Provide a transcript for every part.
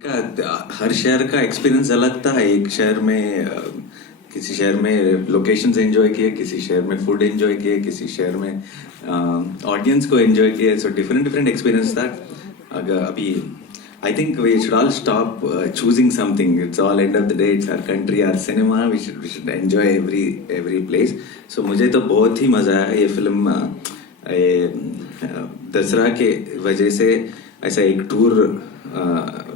हर शहर का एक्सपीरियंस अलग था। एक शहर में किसी शहर में लोकेशंस एंजॉय किए, किसी शहर में फूड एंजॉय किए, किसी शहर में ऑडियंस को एंजॉय किए। सो डिफरेंट डिफरेंट एक्सपीरियंस था। अगर अभी I think we should all stop choosing something. It's all end of the day it's our country, our cinema. We should enjoy every place. So मुझे तो बहुत ही मजा आया ये फिल्म। दसरा के वजह से ऐसा एक टूर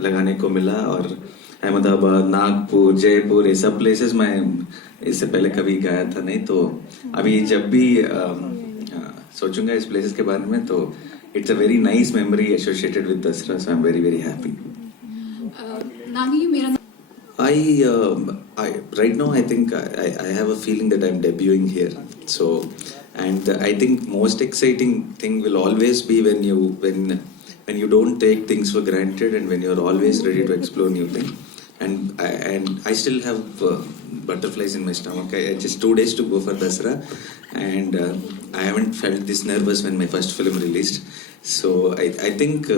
लगाने को मिला, और अहमदाबाद, नागपुर, जयपुर, ये सब प्लेसेस मैं इससे पहले कभी गया था नहीं। तो अभी जब भी सोचूंगा इस प्लेसेस के बारे में, तो it's a very nice memory associated with Dussehra. So I am very very happy. नानी मेरा I right now I think I have a feeling that I'm debuting here. So, and I think most exciting thing will always be when you don't take things for granted, and when you're always ready to explore new things. And I still have butterflies in my stomach. I just 2 days to go for Dasra, and I haven't felt this nervous when my first film released. So I think.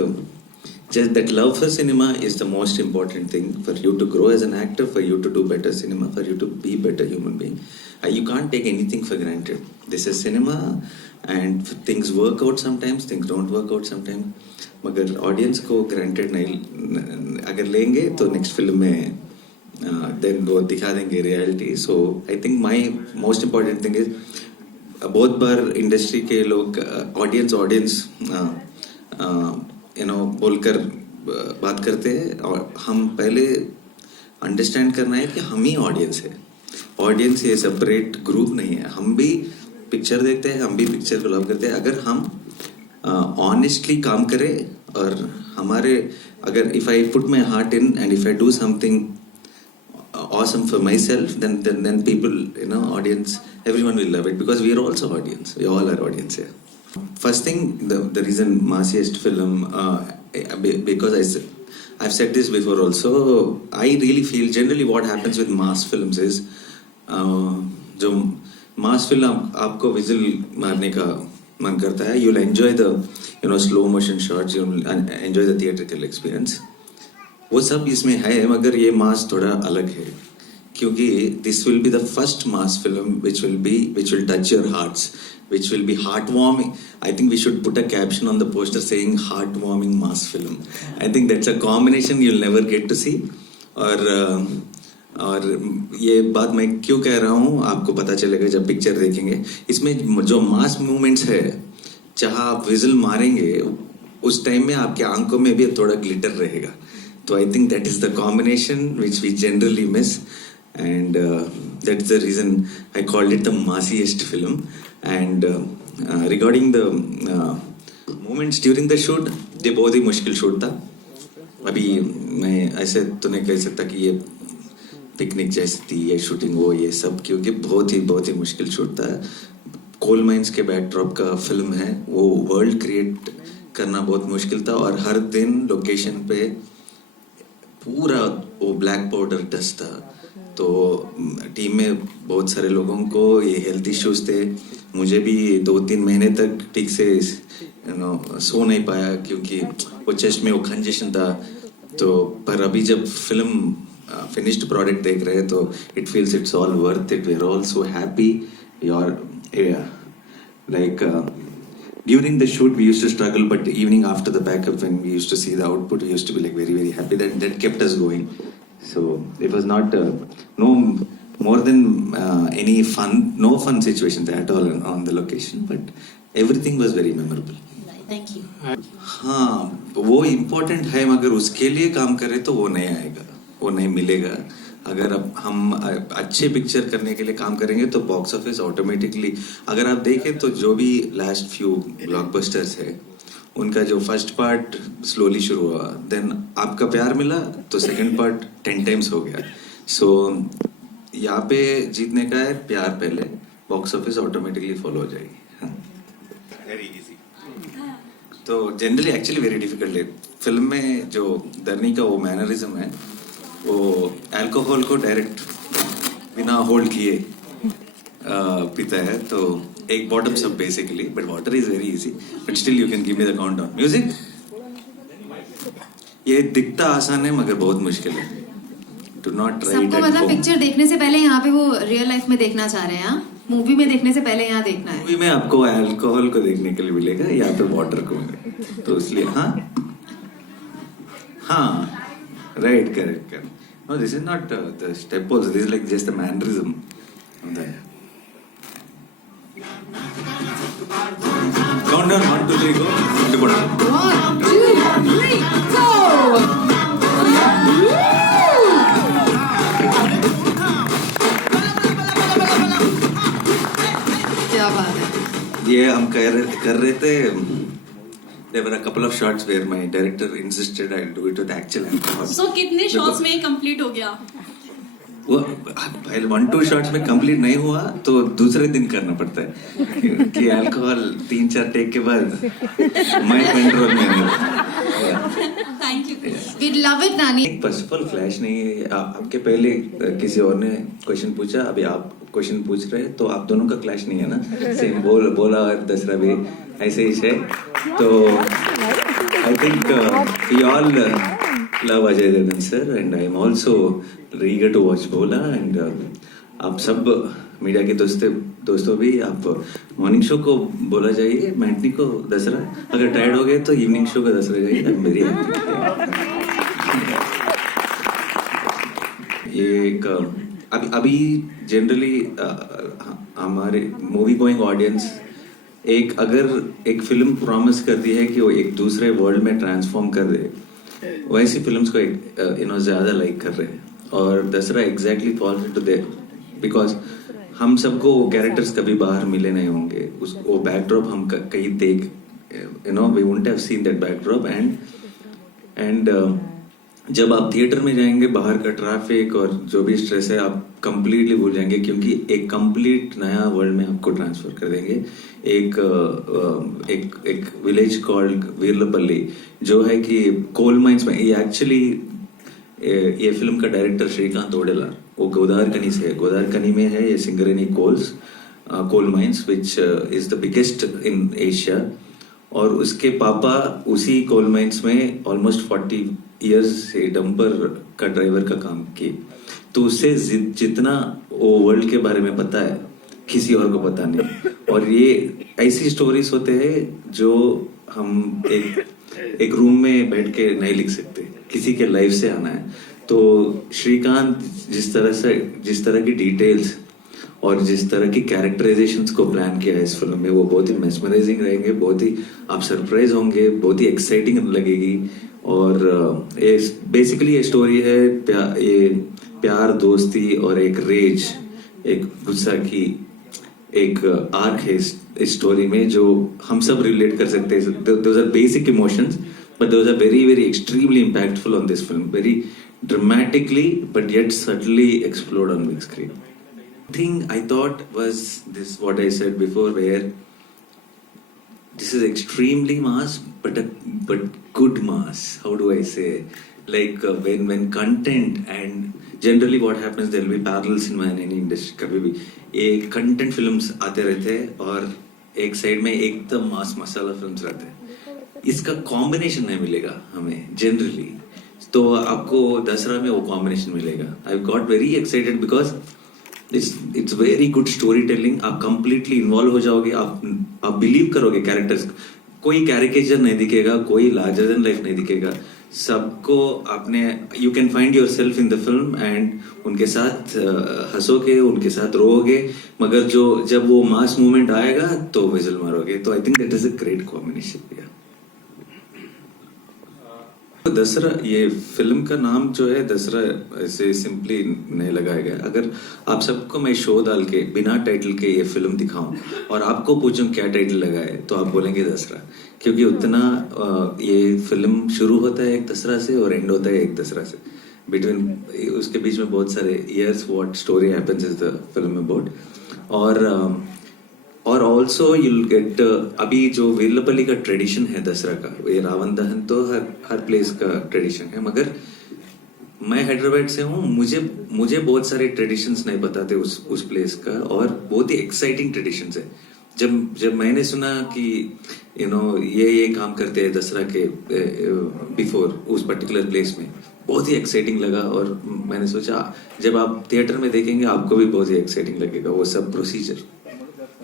Just that love for cinema is the most important thing for you to grow as an actor, for you to do better cinema, for you to be better human being. You can't take anything for granted. This is cinema, and things work out sometimes, things don't work out sometimes. मगर audience को granted नहीं अगर लेंगे तो next film में then वो दिखा देंगे reality. So I think my most important thing is बहुत बार इंडस्ट्री के लोग ऑडियंस बोलकर बात करते हैं, और हम पहले अंडरस्टैंड करना है कि हम ही ऑडियंस है. ऑडियंस ये सेपरेट ग्रुप नहीं है. हम भी पिक्चर देखते हैं, हम भी पिक्चर को लव करते हैं. अगर हम ऑनेस्टली काम करें और हमारे अगर if I put my heart in and if I do something awesome for myself, then people, audience, everyone will love it, because we are also audience. We all are audience here. First thing, the reason massiest film, because I've said this before also. I really feel generally what happens with mass films is जो mass film आपको vigil मारने का मन करता है. You'll enjoy the slow motion shots. You'll enjoy the theatrical experience. वो सब इसमें है, मगर ये मास थोड़ा अलग है, क्योंकि this will be the first mass film which will touch your hearts, which will be heartwarming. I think we should put a caption on the poster saying heartwarming mass film. I think that's a combination you'll never get to see. और ये बात मैं क्यों कह रहा हूँ आपको पता चलेगा जब पिक्चर देखेंगे. इसमें जो मास मूवमेंट्स है, जहाँ आप विजिल मारेंगे उस टाइम में आपके आंखों में भी थोड़ा ग्लिटर रहेगा. So I think that is the combination which we generally miss, and that's the reason I called it the massiest film. And regarding the moments during the shoot, ये बहुत ही मुश्किल शूट था. अभी मैं ऐसे तो नहीं कह सकता कि ये पिकनिक जैसी थी ये शूटिंग, वो ये सब, क्योंकि बहुत ही मुश्किल शूट था. कोल माइंस के बैकड्रॉप का फिल्म है, वो वर्ल्ड क्रिएट करना बहुत मुश्किल था. और हर दिन लोकेशन पे पूरा वो ब्लैक पाउडर डस्ट था. तो टीम में बहुत सारे लोगों को ये हेल्थ इश्यूज थे. मुझे भी 2-3 महीने तक ठीक से सो नहीं पाया, क्योंकि वो चेस्ट में वो कंजेशन था. तो पर अभी जब फिल्म फिनिश्ड प्रोडक्ट देख रहे हैं तो it feels it's all worth it. We are all so happy. Like during the shoot we used to struggle, but evening after the backup, when we used to see the output, we used to be like very very happy. That kept us going. So it was not no more than any no fun situations at all on the location, but everything was very memorable. Thank you. हाँ, वो important है, मगर उसके लिए काम करें तो वो नहीं आएगा, वो नहीं मिलेगा. अगर अब हम अच्छे पिक्चर करने के लिए काम करेंगे तो बॉक्स ऑफिस ऑटोमेटिकली, अगर आप देखें तो जो भी लास्ट फ्यू ब्लॉकबस्टर्स है, उनका जो फर्स्ट पार्ट स्लोली शुरू हुआ, देन आपका प्यार मिला तो सेकंड पार्ट 10 टाइम्स हो गया. सो यहाँ पे जीतने का है प्यार पहले, बॉक्स ऑफिस ऑटोमेटिकली फॉलो हो जाएगी. Very easy. तो जनरली एक्चुअली वेरी डिफिकल्ट है. फिल्म में जो धरनी का वो मैनरिज्म है, वो अल्कोहल को डायरेक्ट बिना होल्ड किए पीता है. तो एक बॉटम सब basically, but water is very easy. But still you can give me the countdown. Music ये दिखता आसान है मगर बहुत मुश्किल है. Do not try it सबको at मतलब home. पिक्चर देखने से पहले यहाँ पे वो रियल लाइफ में देखना चाह रहे हैं, मूवी में देखने से पहले यहाँ देखना है. मूवी में आपको अल्कोहल को देखने के लिए मिलेगा, यहाँ पे वाटर को मिलेगा, तो इसलिए हाँ right correct. No, this is not the step also. This is like just a mannerism. Count down 1, 2, 3, go. 1, 2, 3, go! क्या बात है. ये हम कर रहे थे. There were a couple of shots where my director insisted I do it with actual alcohol. So कितने shots में कंप्लीट हो गया? वो 1-2 शॉट्स में कंप्लीट नहीं हुआ तो दूसरे दिन करना पड़ता है कि अल्कोहल 3-4 टेक के बाद मैं कंट्रोल में हूँ. Thank you. We love it, नानी. फर्स्ट ऑफ ऑल फ्लैश नहीं है. आपके पहले किसी और ने क्वेश्चन पूछा, अभी आप क्वेश्चन पूछ रहे हैं, तो आप दोनों का क्लैश नहीं है ना. सेम बोला और दसरा भी ऐसे ही है. तो I think we all love Ajay Devgn sir and I am also eager to watch Bholaa. And आप सब मीडिया के दोस्तों भी, आप मॉर्निंग शो को बोला जाइए, मैटनी को दसरा, अगर टायर्ड हो गए तो इवनिंग शो को दसरा जाइए. आई एम वेरी ये एक अभी जनरली हमारे मूवी गोइंग ऑडियंस अगर एक फिल्म प्रॉमिस करती है कि वो एक दूसरे वर्ल्ड में ट्रांसफॉर्म कर दे, वैसी फिल्म्स को ज्यादा लाइक कर रहे हैं. और Dasara exactly falls into there, because हम सबको वो कैरेक्टर्स कभी बाहर मिले नहीं होंगे. वो बैकड्रॉप हम कहीं देख, we wouldn't have seen that backdrop. And जब आप थिएटर में जाएंगे, बाहर का ट्रैफिक और जो भी स्ट्रेस है आप कंप्लीटली भूल जाएंगे, क्योंकि एक कंप्लीट नया वर्ल्ड में आपको ट्रांसफर कर देंगे. एक विलेज कॉल्ड वीरलपल्ली जो है कि कोल माइंस में, ये एक्चुअली ये फिल्म का डायरेक्टर श्रीकांत ओडेला, वो गोदावरकनी से है. गोदावरकनी में है ये Singareni coal mines which is the biggest in Asia. और उसके पापा उसी कोल माइंस में ऑलमोस्ट 40 इयर्स से डंपर का ड्राइवर का काम किए. तो उससे जितना वो वर्ल्ड के बारे में पता है किसी और को पता नहीं. और ये ऐसी स्टोरीज होते हैं जो हम एक रूम में बैठ के नहीं लिख सकते, किसी के लाइफ से आना है. तो श्रीकांत जिस तरह की डिटेल्स और जिस तरह की कैरेक्टराइजेशंस को प्लान किया है इस फिल्म में, वो बहुत ही मेस्मराइजिंग रहेंगे, बहुत ही आप सरप्राइज होंगे, बहुत ही एक्साइटिंग लगेगी. और ये बेसिकली ये स्टोरी है ये प्यार, दोस्ती और एक रेज, एक गुस्सा की एक आर्क है इस स्टोरी में जो हम सब रिलेट कर सकते हैं. Those are basic emotions but those are very very extremely impactful on this film, very dramatically but yet subtly explored on big screen. Thing I thought was this, what I said before, where this is extremely mass but good mass. How do I say, like when content, and generally what happens, there will be parallels in any industry. कभी भी ये content films आते रहते हैं और एक side में एकदम मास मसाला फिल्म्स रहते हैं. इसका कॉम्बिनेशन नहीं मिलेगा हमें जनरली, तो आपको दसरा में वो कॉम्बिनेशन मिलेगा. I got very excited because it's very good story telling. आप कंप्लीटली इन्वॉल्व हो जाओगे, आप बिलीव करोगे कैरेक्टर्स. कोई कैरिकेचर नहीं दिखेगा, कोई लार्जर देन लाइफ नहीं दिखेगा. सबको आपने you can find your self in the film and उनके साथ हंसोगे, उनके साथ रोओगे, मगर जब वो मास मूवमेंट आएगा तो विजल मारोगे. तो I think that is a great combination. Dasara, ये फिल्म का नाम जो है दसरा ऐसे सिंपली नहीं लगाया गया. अगर आप सबको मैं शो डाल के बिना टाइटल के ये फिल्म दिखाऊं और आपको पूछूं क्या टाइटल लगा है तो आप बोलेंगे दसरा, क्योंकि उतना ये फिल्म शुरू होता है एक दसरा से और एंड होता है एक दसरा से. बिटवीन उसके बीच में बहुत सारे years what story happens is the film about. और ऑल्सो यूल गेट अभी जो वीरलपल्ली का ट्रेडिशन है दसरा का, ये रावण दहन तो हर प्लेस का ट्रेडिशन है, मगर मैं हैदराबाद से हूँ, मुझे बहुत सारे ट्रेडिशंस नहीं पता थे उस प्लेस का, और बहुत ही एक्साइटिंग ट्रेडिशंस है. जब मैंने सुना कि ये काम करते हैं दसरा के बिफोर उस पर्टिकुलर प्लेस में, बहुत ही एक्साइटिंग लगा। और मैंने सोचा जब आप थिएटर में देखेंगे आपको भी बहुत ही एक्साइटिंग लगेगा वो सब procedure.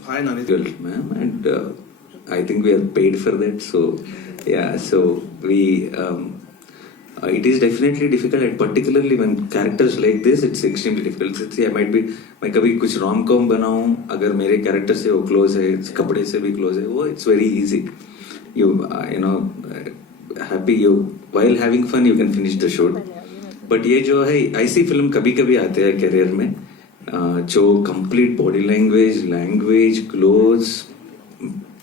Hi, Nani. Girl, ma'am, and I think we are paid for that. So yeah, so we it is definitely difficult, and particularly when characters like this, it's extremely difficult. See, I might be मैं कभी कुछ rom com बनाऊं, अगर मेरे character से वो close है, कपड़े से भी क्लोज है, वो it's very easy. You happy, you while having fun you can finish the shoot. But ये जो है ऐसी फिल्म कभी कभी आते हैं करियर में जो कंप्लीट बॉडी लैंग्वेज क्लोथ्स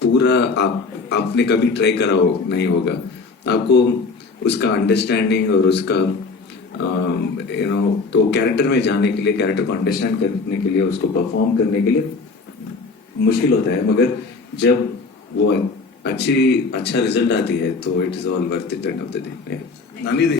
पूरा आपने कभी ट्राई करा नहीं होगा। आपको उसका अंडरस्टैंडिंग और उसका तो कैरेक्टर में जाने के लिए, कैरेक्टर को अंडरस्टैंड करने के लिए, उसको परफॉर्म करने के लिए मुश्किल होता है, मगर जब वो अच्छा रिजल्ट आती है तो it is all worth it and of the day. Nani,